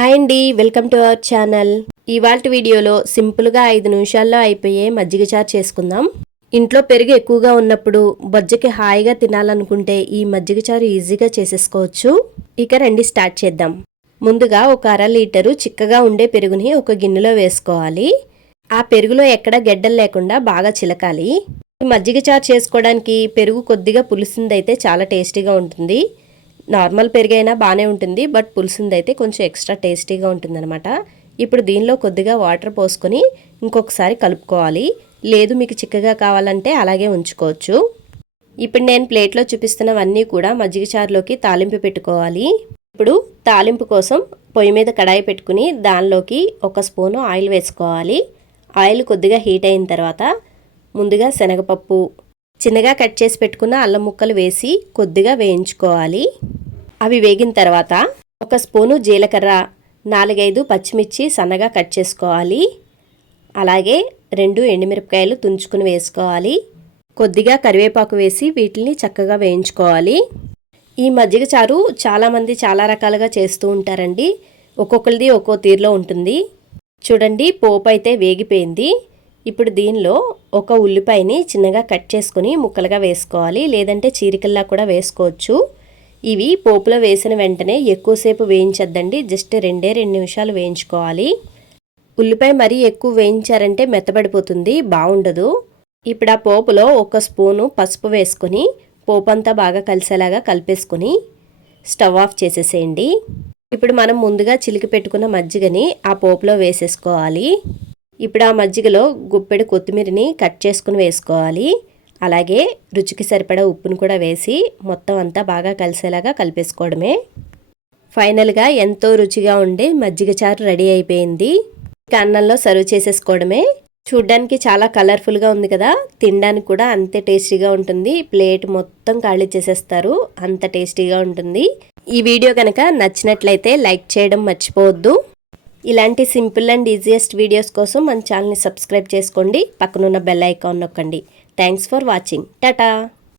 Hi అండి, welcome to our channel. ఇవాల్టి వీడియోలో సింపుల్గా 5 నిమిషాల్లో అయిపోయే మజ్జిగ చారు చేసుకుందాం. ఇంట్లో పెరుగు ఎక్కువగా ఉన్నప్పుడు బొజ్జకి హాయిగా తినాలనుకుంటే ఈ మజ్జిగ చారు ఈజీగా చేసేసుకోవచ్చు. ఇక రండి స్టార్ట్ చేద్దాం. ముందుగా ఒక అర లీటరు చిక్కగా ఉండే పెరుగుని ఒక గిన్నెలో వేసుకోవాలి. ఆ పెరుగులో ఎక్కడ గెడ్డలు లేకుండా బాగా చిలకాలి. ఈ మజ్జిగ చారు చేసుకోవడానికి పెరుగు కొద్దిగా పులిసిందైతే చాలా టేస్టీగా ఉంటుంది. నార్మల్ పెరుగైనా బాగానే ఉంటుంది, బట్ పులుసుందైతే కొంచెం ఎక్స్ట్రా టేస్టీగా ఉంటుందన్నమాట. ఇప్పుడు దీనిలో కొద్దిగా వాటర్ పోసుకొని ఇంకొకసారి కలుపుకోవాలి. లేదు మీకు చిక్కగా కావాలంటే అలాగే ఉంచుకోవచ్చు. ఇప్పుడు నేను ప్లేట్లో చూపిస్తున్నవన్నీ కూడా మజ్జిగ చారులోకి తాలింపు పెట్టుకోవాలి. ఇప్పుడు తాలింపు కోసం పొయ్యి మీద కడాయి పెట్టుకుని దానిలోకి 1 స్పూను ఆయిల్ వేసుకోవాలి. ఆయిల్ కొద్దిగా హీట్ అయిన తర్వాత ముందుగా శనగపప్పు, చిన్నగా కట్ చేసి పెట్టుకున్న అల్లం ముక్కలు వేసి కొద్దిగా వేయించుకోవాలి. అవి వేగిన తర్వాత 1 స్పూను జీలకర్ర, 4-5 పచ్చిమిర్చి సన్నగా కట్ చేసుకోవాలి. అలాగే 2 ఎండుమిరపకాయలు తుంచుకుని వేసుకోవాలి. కొద్దిగా కరివేపాకు వేసి వీటిని చక్కగా వేయించుకోవాలి. ఈ మజ్జిగ చారు చాలామంది చాలా రకాలుగా చేస్తూ ఉంటారండి. ఒక్కొక్కరిది ఒక్కో తీరులో ఉంటుంది. చూడండి, పోపు అయితే వేగిపోయింది. ఇప్పుడు దీనిలో 1 ఉల్లిపాయని చిన్నగా కట్ చేసుకుని ముక్కలుగా వేసుకోవాలి, లేదంటే చీరికల్లా కూడా వేసుకోవచ్చు. ఇవి పోపులో వేసిన వెంటనే ఎక్కువసేపు వేయించద్దండి, జస్ట్ 2 నిమిషాలు వేయించుకోవాలి. ఉల్లిపాయ మరీ ఎక్కువ వేయించారంటే మెత్తబడిపోతుంది, బాగుండదు. ఇప్పుడు ఆ పోపులో 1 స్పూను పసుపు వేసుకొని పోపు అంతా బాగా కలిసేలాగా కలిపేసుకుని స్టవ్ ఆఫ్ చేసేసేయండి. ఇప్పుడు మనం ముందుగా చిలికి పెట్టుకున్న మజ్జిగని ఆ పోపులో వేసేసుకోవాలి. ఇప్పుడు ఆ మజ్జిగలో గుప్పెడు కొత్తిమీరని కట్ చేసుకుని వేసుకోవాలి. అలాగే రుచికి సరిపడా ఉప్పును కూడా వేసి మొత్తం అంతా బాగా కలిసేలాగా కలిపేసుకోవడమే. ఫైనల్గా ఎంతో రుచిగా ఉండే మజ్జిగ చారు రెడీ అయిపోయింది. ఇక అన్నంలో సర్వ్ చేసేసుకోవడమే. చూడ్డానికి చాలా కలర్ఫుల్గా ఉంది కదా, తినడానికి కూడా అంతే టేస్టీగా ఉంటుంది. ప్లేట్ మొత్తం ఖాళీ చేసేస్తారు, అంత టేస్టీగా ఉంటుంది. ఈ వీడియో కనుక నచ్చినట్లయితే లైక్ చేయడం మర్చిపోవద్దు. ఇలాంటి సింపుల్ అండ్ ఈజియెస్ట్ వీడియోస్ కోసం మన ఛానల్ని సబ్స్క్రైబ్ చేసుకోండి. పక్కనున్న బెల్ ఐకాన్ నొక్కండి. Thanks for watching. టాటా.